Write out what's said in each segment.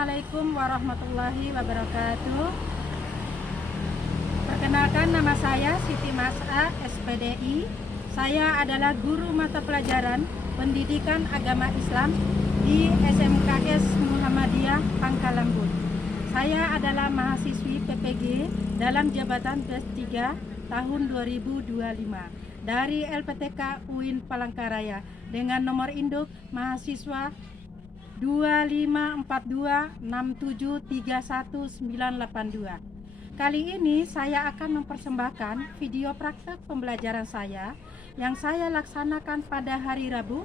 Assalamualaikum warahmatullahi wabarakatuh. Perkenalkan, nama saya Siti Mas'a, SPDI. Saya adalah guru mata pelajaran Pendidikan Agama Islam di SMKS Muhammadiyah Pangkalambun. Saya adalah mahasiswi PPG dalam jabatan PS3 tahun 2025 dari LPTK UIN Palangkaraya dengan nomor induk mahasiswa 254267319982. Kali ini saya akan mempersembahkan video praktek pembelajaran saya yang saya laksanakan pada hari Rabu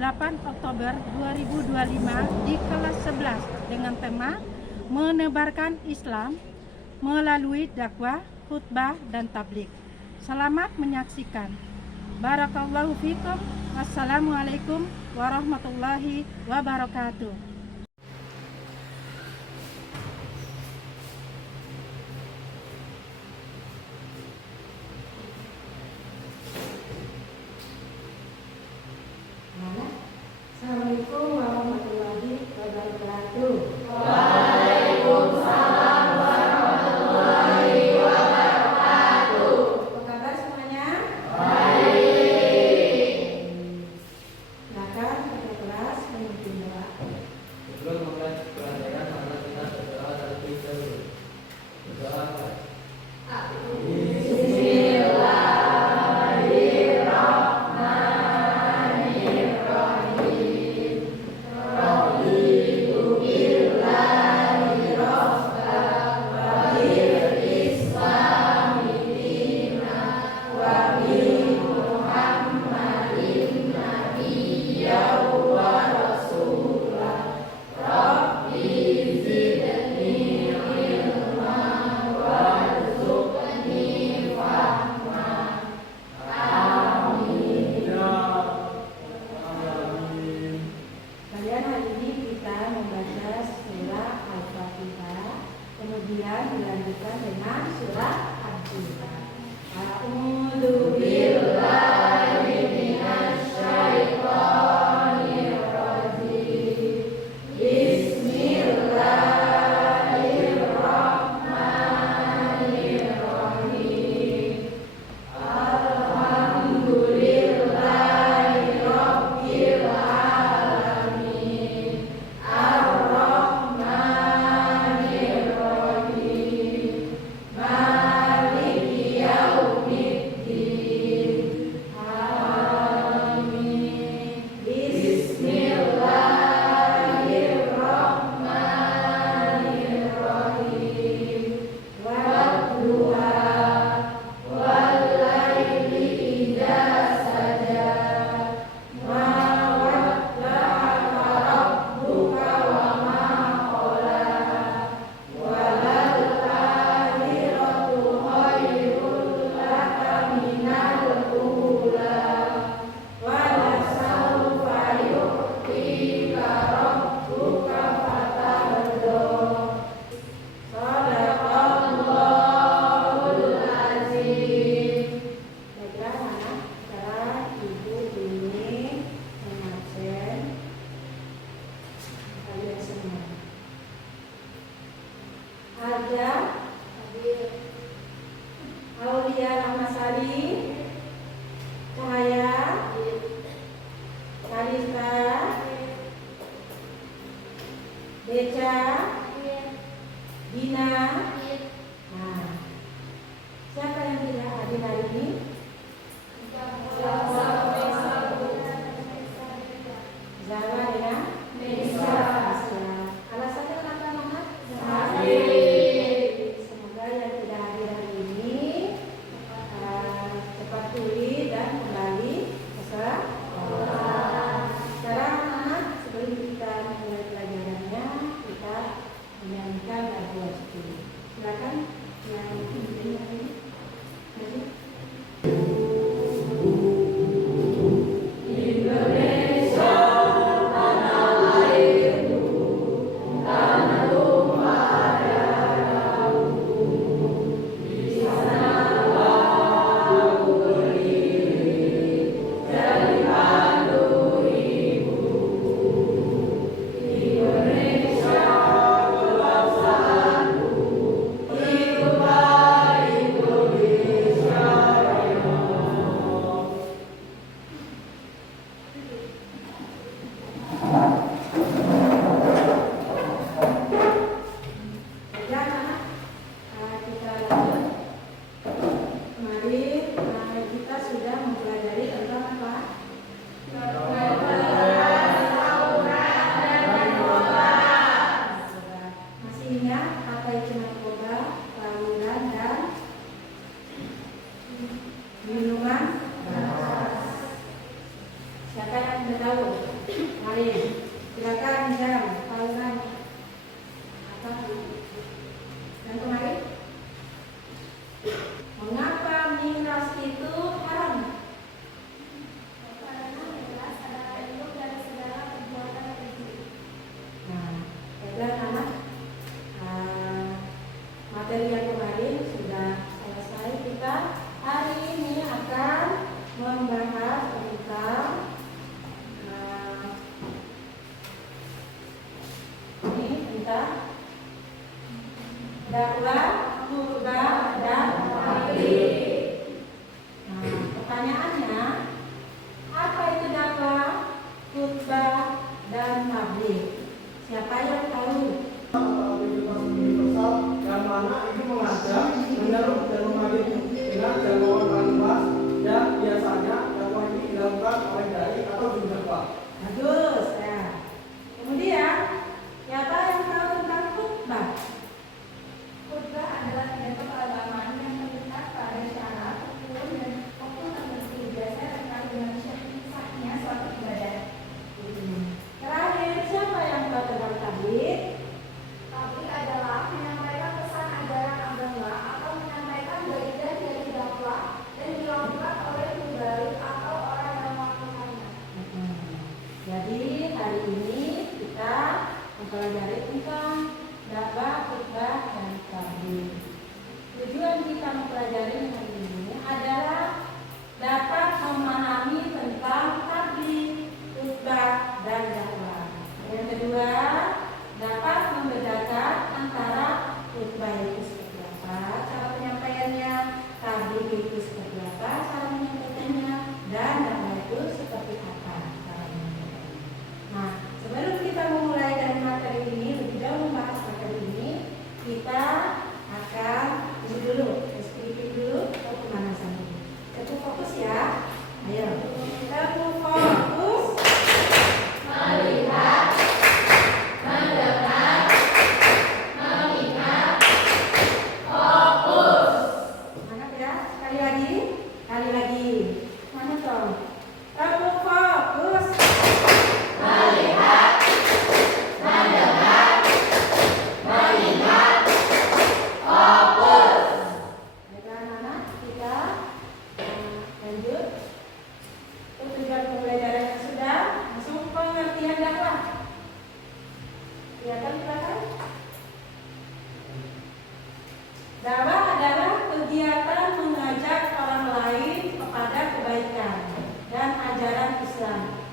8 Oktober 2025 di kelas 11 dengan tema menebarkan Islam melalui dakwah, khutbah, dan tabligh. Selamat menyaksikan. Barakallahu fikum. Wassalamualaikum warahmatullahi wabarakatuh. Assalamualaikum warahmatullahi wabarakatuh. Waalaikumsalam warahmatullahi wabarakatuh. Apa kabar semuanya? Baik. Silakan ke kelas memimpin doa.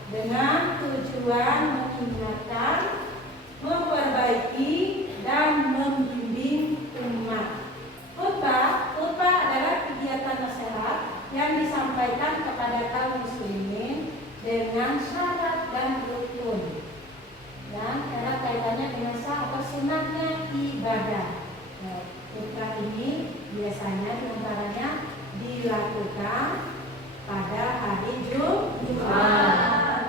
dengan tujuan mengingatkan, memperbaiki, dan membimbing umat. Khutbah adalah kegiatan nasihat yang disampaikan kepada kaum muslimin dengan syarat dan rukun, dan erat kaitannya dengan sah atau sunatnya ibadah. Khutbah ini biasanya diantaranya dilakukan pada hari Jumat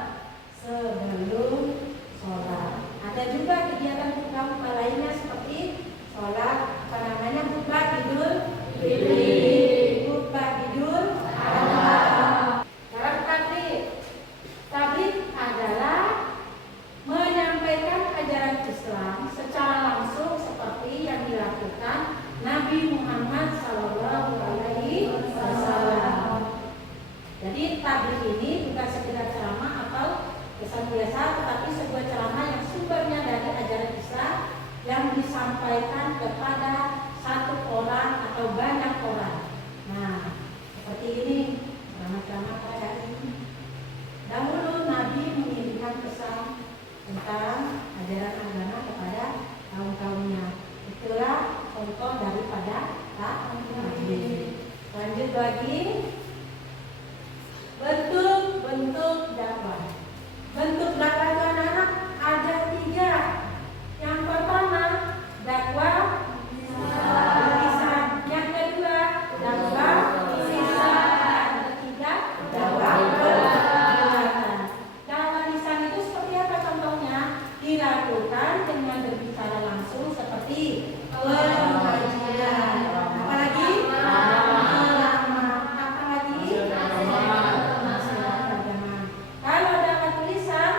sebelum sholat. Ada juga kegiatan khutbah lainnya seperti sholat khutbah Idul Fitri, khutbah Idul Adha. Dalam tabligh adalah menyampaikan ajaran Islam secara langsung seperti yang dilakukan Nabi Muhammad SAW. Jadi tabligh ini bukan sekedar ceramah atau pesan biasa, tetapi sebuah ceramah yang sumbernya dari ajaran Islam yang disampaikan kepada satu orang atau banyak orang. Nah, seperti ini ceramah-ceramah kayak ini. Dahulu Nabi mengirimkan pesan tentang ajaran agama kepada kaum-kaumnya. Itulah contoh daripada tabligh. Lanjut lagi, bentuk dakwah. Bentuk dakwah itu anak-anak ada 3. Yang pertama, dakwah lisan. Yang kedua, dakwah lisan. Ketiga, dakwah perbuatan. Dakwah lisan itu seperti apa contohnya? Dilakukan dengan berbicara langsung seperti pengajian. Apalagi? Kalau dakwah tulisan,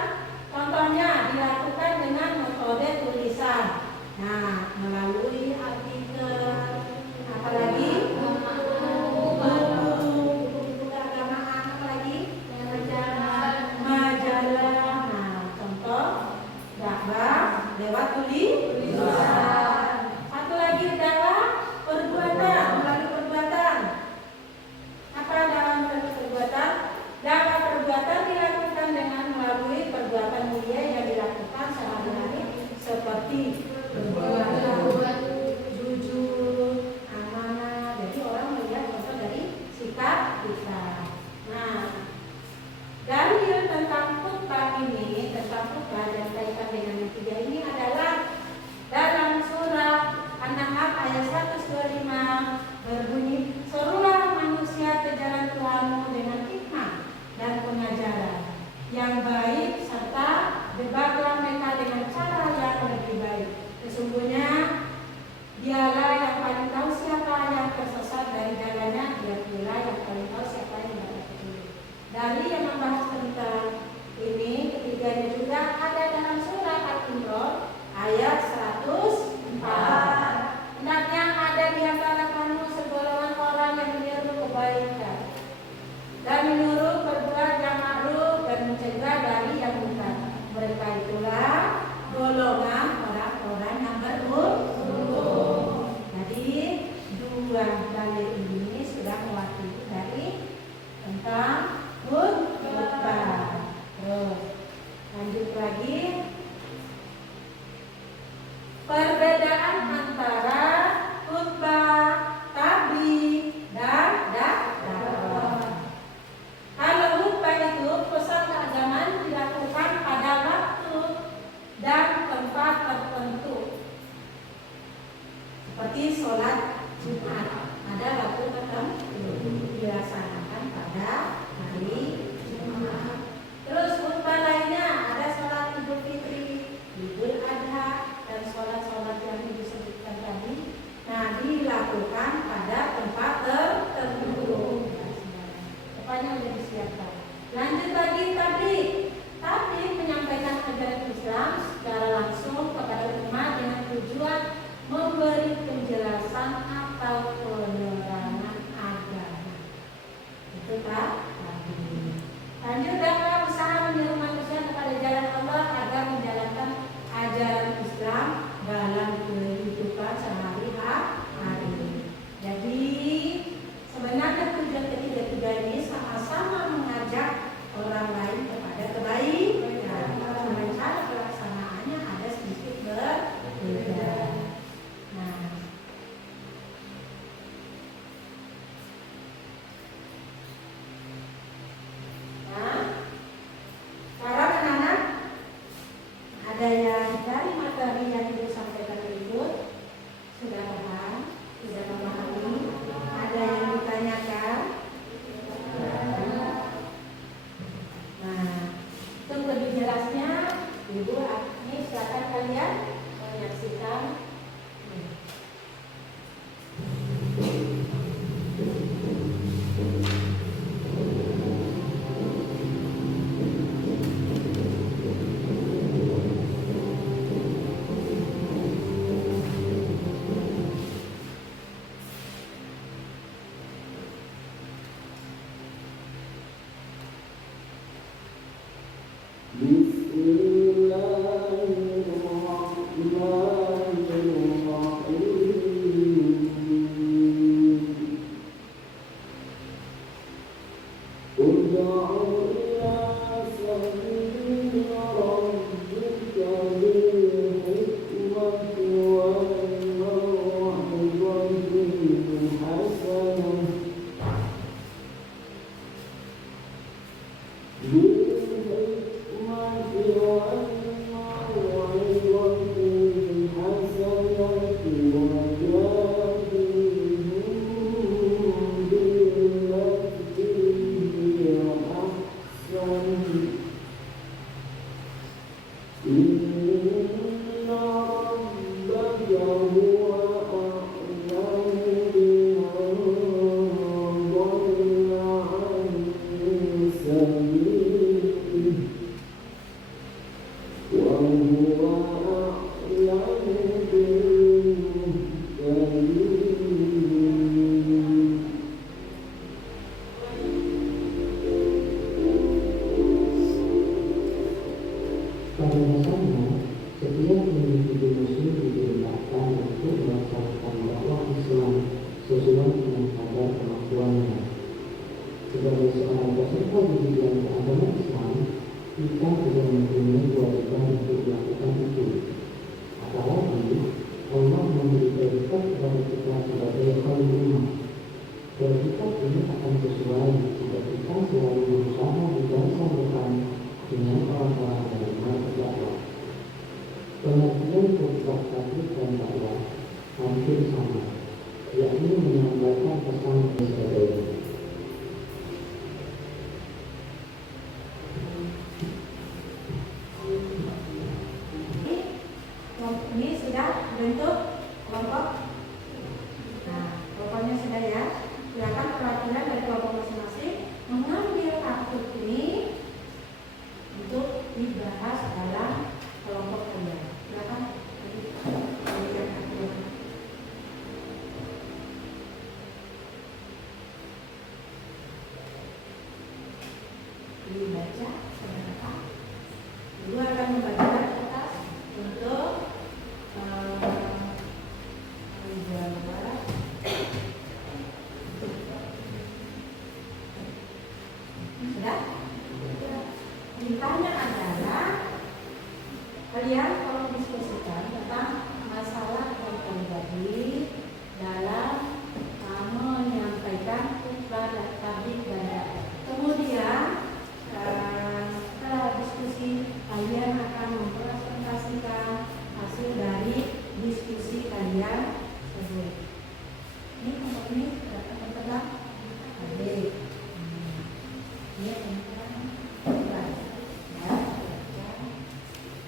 contohnya dilakukan dengan metode tulisan. Nah, melalui artikel, apalagi buku keagamaan, apalagi majalah. Nah, contoh dakwah lewat tulisan. Satu lagi dakwah perbuatan, melalui perbuatan. Apa dakwah melalui perbuatan? Dakwah perbuatan dilakukan dengan melalui perbuatan mulia yang dilakukan sehari-hari seperti berbuat jujur, amanah. Jadi orang melihat contoh dari sikap kita. Nah, dalil tentang khutbah ini, tentang khutbah dan kaitan dengan yang 3 ini adalah dalam surah An-Nahl ayat 125 berbunyi, serulah manusia ke jalan Tuhanmu dengan hikmah dan pengajaran yang baik, serta debatlah mereka dengan cara yang lebih baik. Sesungguhnya dialah yang paling tahu siapa yang tersesat dari jalannya, dia pula yang paling tahu siapa yang dapat petunjuk. Dari yang membahas tentang ini, ketiganya juga ada dalam surah Al-Imran ayat 104. Hendaknya ada di antara kamu segolongan orang yang menyeru kebaikan dan menyuruh berbuat yang ma'ruf dan mencegah dari yang munkar. Mereka itulah golongan orang-orang yang beruntung. Jadi 2 dalil ini sudah mewakili dari tentang khutbah. Terus lanjut lagi, perbedaan antara khutbah, tabligh, dan dakwah. Kalau khutbah itu pesan keagamaan dilakukan pada waktu dan tempat tertentu, seperti sholat Jumat. Ada waktu tertentu dilaksanakan pada hari Jumat. Terus khutbah lainnya ada sholat Idul Fitri, Idul Adha, dan sholat-sholat yang disebutkan tadi. Nah, dilakukan pada tempat tertentu. Pokoknya sudah disiapkan. Lanjut lagi tabligh. Tabligh menyampaikan ajaran Islam secara langsung kepada umat dengan tujuan memberi penjelasan atau penerangan agama. Itu tabligh. Lanjut dakwah, usaha menyeru manusia kepada jalan Allah agar menjalankan ajaran Islam dalam kehidupan sehari-hari. Jadi sebenarnya tujuan ketiga-tiga ini sama-sama mengajak orang lain kepada kebaikan. Pada dasarnya, setiap individu muslim diperintahkan untuk melaksanakan dakwah Islam sesuai dengan kadar kemampuannya. Sebagai seorang peserta didikan agama Islam, kita juga mempunyai kewajiban untuk melakukan itu. Apalagi Allah memberi predikat kepada kita sebagai khalil ummah. Predikat ini akan sesuai jika kita selalu berusaha di barisan depan dengan orang-orang dari dakwah. Pengertian khutbah tabligh dan dakwah hampir sama, yakni menyampaikan pesan dan sebagainya. Ini sudah bentuk kelompok. Nah, kelompoknya sudah ya. Silakan perwakilan dari kelompok masing-masing mengambil kartu ini untuk dibahas dalam kelompok kalian. Silakan berikan kartu. Dibaca sebentar. Dulu akan membacakan kertas untuk sudah? Ditanya adalah kalian kalau diskusikan tentang masalah yang terjadi dalam menyampaikan khutbah dan tabligh dan dakwah. Kemudian setelah diskusi kalian akan mempresentasikan hasil dari diskusi kalian tersebut. Ini kelompok ini teman-teman adik. Ini tentang khutbah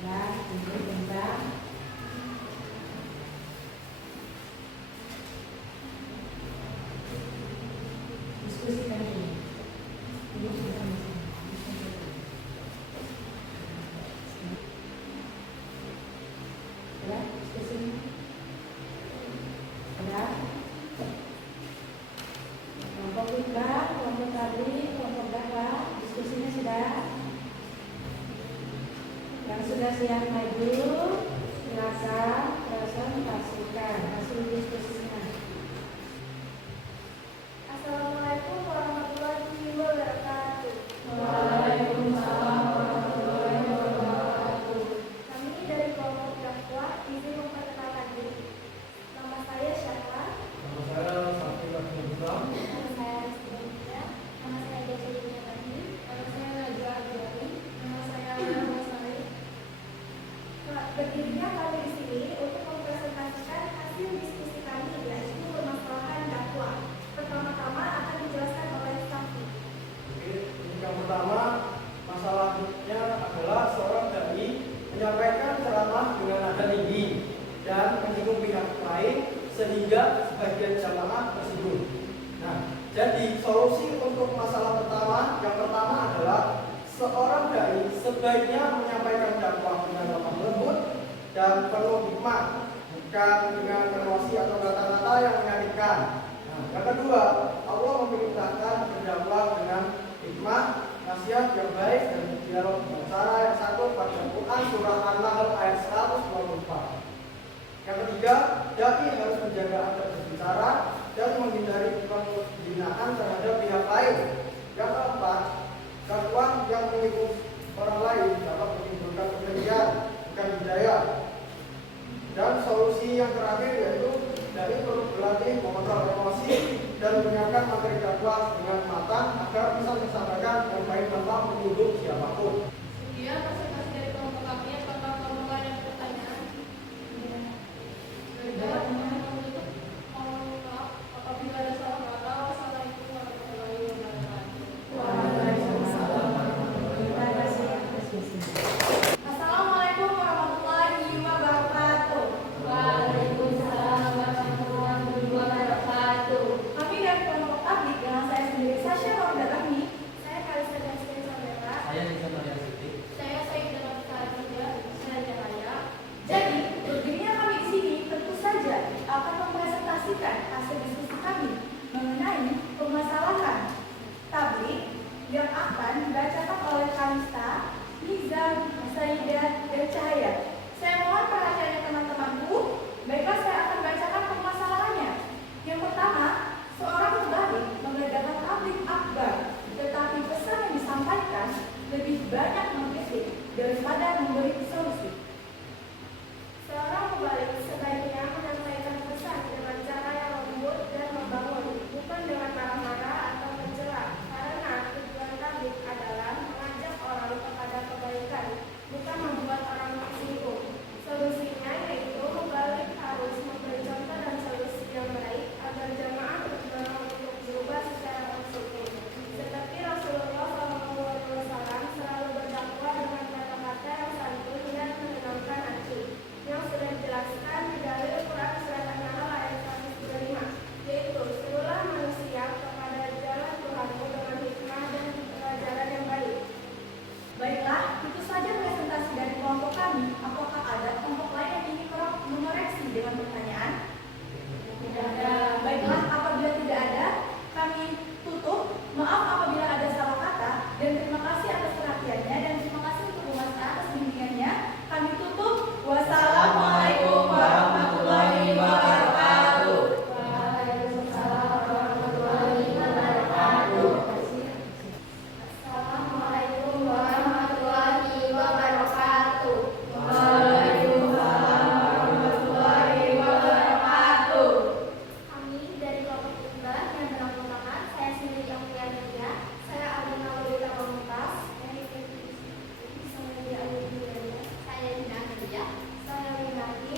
dan ini tentang diskusi kali ini. Ini kita ya, diskusi sudah. Kelompok khutbah, kelompok tabligh, kelompok dakwah, diskusinya sudah. Yang sudah siap maju, silakan presentasikan hasil diskusinya. Assalamualaikum warahmatullahi wabarakatuh. Waalaikumsalam warahmatullahi wabarakatuh. Kami dari kelompok dakwah izin memperkenalkan diri. Nama saya Syahla. Nama saya Sakti Rasulullah. Nama saya Rizky. Nama saya Jaja Tadi. Nama saya Najwa Abdullah. Nama saya Lala Masari. Berdirinya kami di sini untuk mempresentasikan hasil diskusi kami, yaitu permasalahan dakwah. Pertama-tama akan dijelaskan oleh Sakti. Oke, yang pertama masalahnya adalah seorang dai menyampaikan ceramah dengan nada tinggi dan menyinggung pihak lain sehingga sebagian jamaah tersinggung. Nah, jadi solusi untuk masalah yang pertama adalah seorang dai sebaiknya menyampaikan dakwah dengan lemah lembut dan penuh hikmah, bukan dengan emosi atau kata-kata yang menyakitkan. Nah, yang kedua, Allah memerintahkan berdakwah dengan hikmah, nasihat yang baik dan dialog dengan cara yang satu pada Quran surah An-Nahl ayat 124. Yang ketiga, dai harus menjaga adab berbicara dan menghindari penghinaan terhadap pihak lain. Yang keempat, dakwah yang menyinggung orang lain dapat menimbulkan kebencian, bukan budaya. Dan solusi yang terakhir yaitu dai perlu berlatih mengontrol emosi dan menyiapkan materi dakwah dengan matang agar bisa disampaikan yang baik tanpa menyinggung siapapun. Sekian presentasi dari kelompok kami. Apakah kelompok lain ada pertanyaan? Baiklah, mohon maaf apabila ada salah kata. Wassalamualaikum warahmatullahi wabarakatuh. Assalamualaikum warahmatullahi wabarakatuh. Kami dari kelompok tablik dengan saya sendiri Sasha Ronda Rahmi. Saya Kalisa dan Siti Sabera. Saya Nisa Maria Siti. Saya Sayyidah Khadijah. Saya Jahaya. Jadi, berdirinya kami di sini tentu saja akan mempresentasikan hasil diskusi kami mengenai permasalahan tablik yang akan dibacakan oleh Kalista, Niza, Sayyidah, dan Cahaya. Saya mohon perhatiannya teman-temanku. Baiklah, saya akan bacakan permasalahannya. Yang pertama, seorang mubalik mengadakan tablik akbar, tetapi pesan yang disampaikan lebih banyak mengkritik daripada memberi solusi. Seorang mubalik sebaiknya menyampaikan pesan dengan cara yang lembut dan membangun, bukan dengan marah-marah atau mencela, karena tujuan tablik adalah mengajak orang kepada kebaikan, bukan membuat orang tersinggung. Solusinya yaitu mubalik harus memberi contoh dan solusi yang baik agar jamaah terdorong untuk berubah secara konstruktif. Seperti Rasulullah SAW selalu berdakwah dengan kata-kata yang santun dan menenangkan hati, yang sudah dijelaskan di dalil Quran surat An-Nahl ayat 135, yaitu serulah manusia kepada jalan Tuhanmu dengan hikmah dan pelajaran yang baik. Baiklah, itu saja presentasi dari kelompok kami. Apakah ada kelompok lain yang ingin mengoreksi dengan pertanyaan? Tidak ada. Baiklah, apabila tidak ada, kami tutup. Maaf apabila ada salah kata, dan terima kasih atas perhatiannya, dan terima kasih untuk Bu Mas atas bimbingannya. Kami tutup. Wassalamualaikum warahmatullahi wabarakatuh. Waalaikumsalam warahmatullahi wabarakatuh. Assalamualaikum warahmatullahi wabarakatuh. Waalaikumsalam warahmatullahi wabarakatuh. Kami dari kelompok Iqbal yang beranggotakan saya sendiri yang mulia Nadia, saya Alina Lolita Pamungkas, saya Dina Nadia, saya Winardi.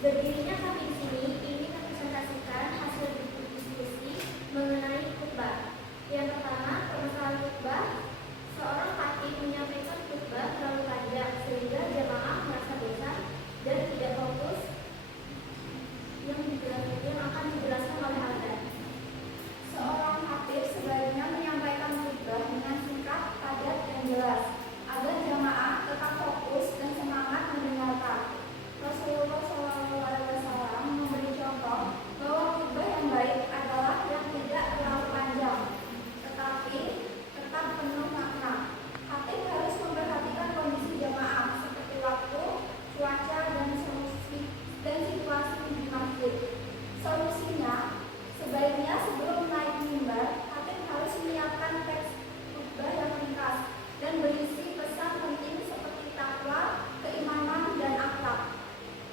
Berdirinya kami di sini ingin mempresentasikan hasil diskusi mengenai khutbah. Yang pertama, permasalahan khutbah. Seorang khatib menyampaikan khutbah terlalu panjang sehingga jamaah merasa bosan dan tidak fokus yang akan dijelaskan oleh Adzan. Seorang khatib sebaiknya menyampaikan khutbah dengan singkat, padat, dan jelas agar jamaah tetap fokus dan semangat mendengarkan. Rasulullah SAW memberi contoh bahwa khutbah yang baik adalah yang tidak terlalu panjang, tetapi tetap penuh makna. Khatib harus memperhatikan kondisi jamaah seperti waktu, cuaca, dan situasi di masjid. Solusinya, sebaiknya sebelum naik mimbar, khatib harus menyiapkan teks khutbah yang ringkas dan berisi pesan penting seperti takwa, keimanan, dan akhlak.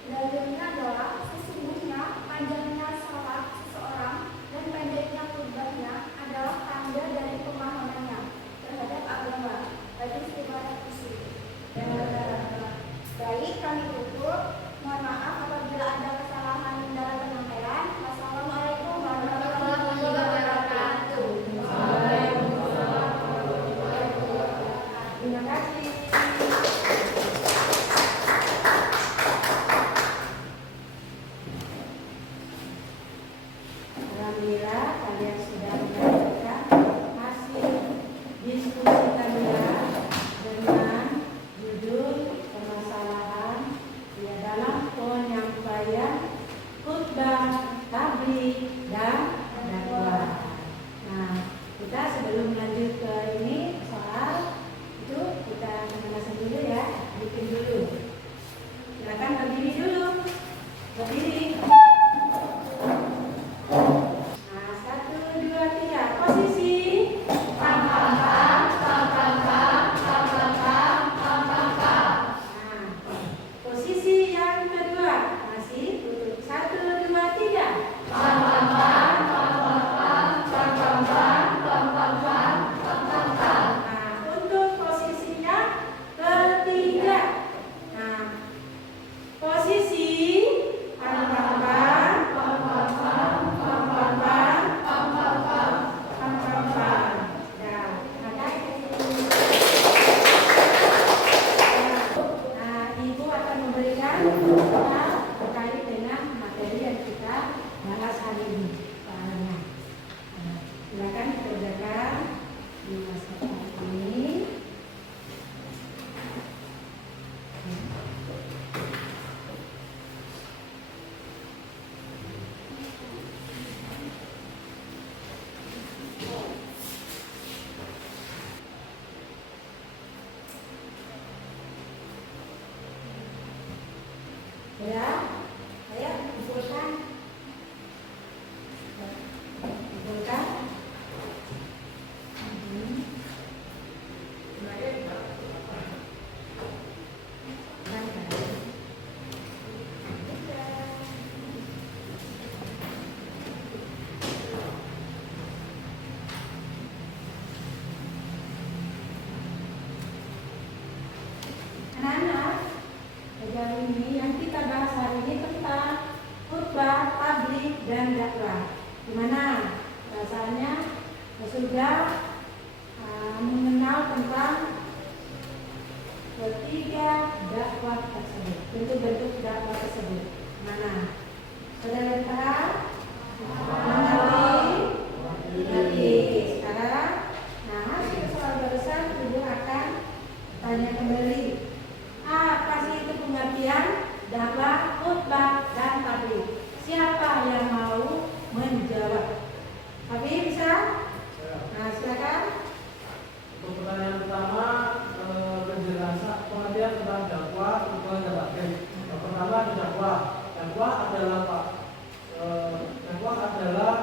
Dalilnya adalah sesungguhnya panjangnya salat seseorang dan pendeknya khutbahnya adalah tanda dari pemahamannya terhadap agama. Hadis riwayat Muslim. Baik, kami tutup. Mohon maaf apabila ada kesalahan dalam penyampaian. Wassalamualaikum warahmatullahi wabarakatuh. Terima kasih. Alhamdulillah kalian sudah mendengarkan hasil diskusi kalian dengan judul permasalahan ya dalam penyampaian khutbah tabligh dan dakwah. Nah, kita sebelum lanjut ke ini dan dakwah. Gimana perasaannya? Sudah mengenal tentang ketiga dakwah tersebut, bentuk-bentuk dakwah tersebut. Mana? Saudara paham? Mengerti. Sekarang, hasil soal barusan Ibu akan tanya kembali. Apa sih itu pengertian dakwah, khutbah, dan tabligh? Siapa yang mau menjawab? Tapi bisa? Silakan. Untuk pertanyaan pertama, penjelasan pengertian tentang dakwah, khutbah, dan tabligh. Yang pertama ada dakwah. Dakwah adalah dakwah adalah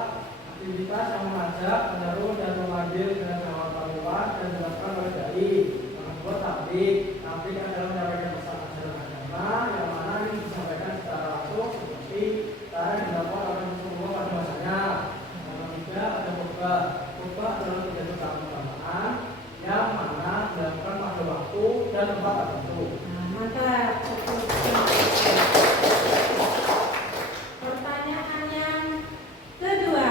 aktivitas yang mengajak, menyeru, dan memanggil dengan jamaah panggilan dan dilakukan oleh dai. Yang kedua tabligh. Tabligh adalah menyampaikan pesan ajaran agama yang mana ini disampaikan secara langsung seperti cara yang dilakukan oleh Rasulullah pada masanya. Yang ketiga ada khutbah. Khutbah adalah pidato keagamaan yang mana dilakukan pada waktu dan tempat tertentu. Mantap. Pertanyaan yang kedua,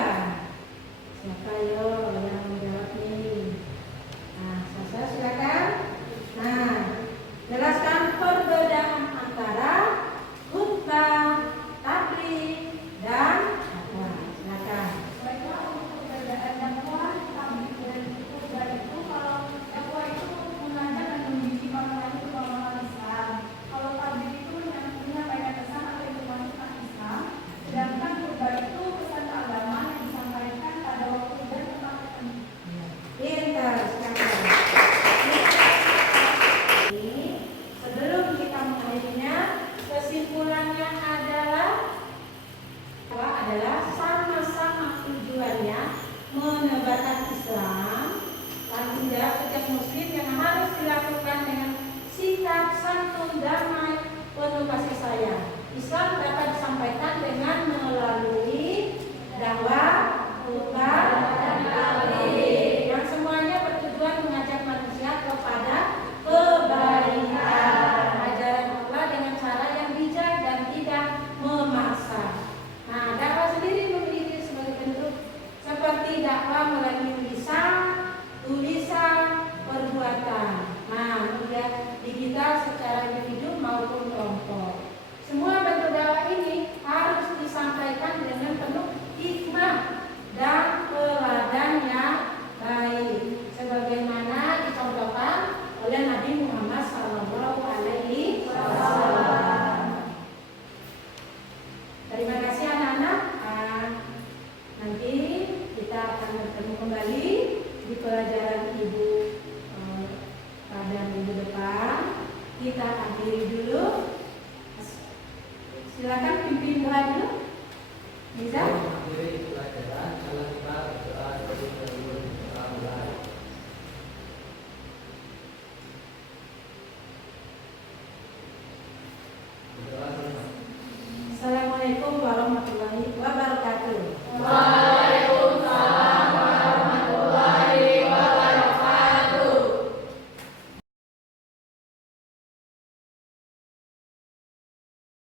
siapa yo yang menjawab nih? Sasa silakan. Jelaskan perbedaan antara khutbah, tabligh, dan dakwah. Silakan. Baiklah, untuk perbedaan dakwah, tabligh, dan khutbah itu, kalau dakwah itu mengajak dan mendidik orang lain ke pemahaman Islam. Kalau tabligh itu menyampaikan pesan atau informasi tentang Islam. Sedangkan khutbah itu pesan keagamaan yang disampaikan pada waktu dan tempat tertentu. Pintar sekali. Sebelum kita mengakhirinya, kesimpulannya adalah sama-sama tujuannya menebarkan Islam, dan tidak setiap muslim yang harus dilakukan dengan sikap santun, damai, penuh kasih sayang. Islam dapat disampaikan dengan melalui dakwah, khutbah, dan tabligh, yang semuanya bertujuan mengajak manusia kepada kebaikan, ajaran Allah dengan cara yang bijak dan tidak memaksa. Dakwah sendiri memiliki sebagai bentuk seperti dakwah melalui lisan, tulisan, perbuatan. Kemudian digital secara individu maupun kelompok. Semua bentuk dakwah ini harus disampaikan dengan penuh hikmah dan teladan yang baik, sebagaimana dicontohkan oleh Nabi Muhammad SAW. Terima kasih anak-anak. Nanti kita akan bertemu kembali di pelajaran Ibu pada minggu depan. Kita akhiri dulu. Silakan pimpin doa dulu. Bisa? Mengakhiri pelajaran, kalau kita berdoa seperti berdoa. Assalamualaikum warahmatullahi